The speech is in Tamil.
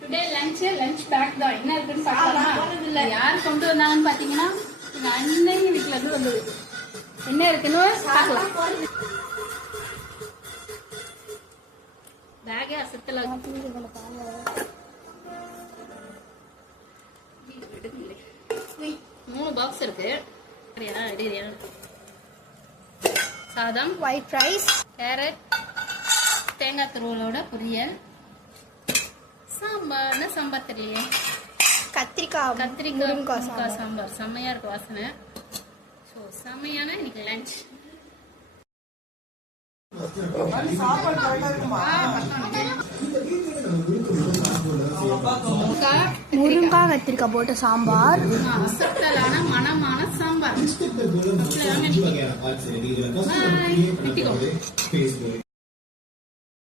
டுடே லஞ்ச் பேக் தான் என்ன இருக்குன்னு பார்க்கலாம். யார் கொண்டு வந்தாங்கன்னு பாத்தீங்கன்னா எங்க அண்ணன் வீட்டுல இருந்து வந்தது. என்ன இருக்குன்னு பார்க்கலாம். பேக்கே அசத்தல 3 பாக்ஸ் இருக்கு. சாதம், ஒயிட் ரைஸ், கேரட், தேங்காய் துருவலோட பொரியல், சாம்பார். சாம்பார் தெரியலையே, கத்திரிக்காய் சாம்பார். செம்மையா இருக்கு வாசனை. ஸோ செம்மையான இன்னைக்கு லஞ்ச். முருங்காய் கத்திரிக்காய் போட்ட சாம்பார், அசத்தலான மனமான சாம்பார்.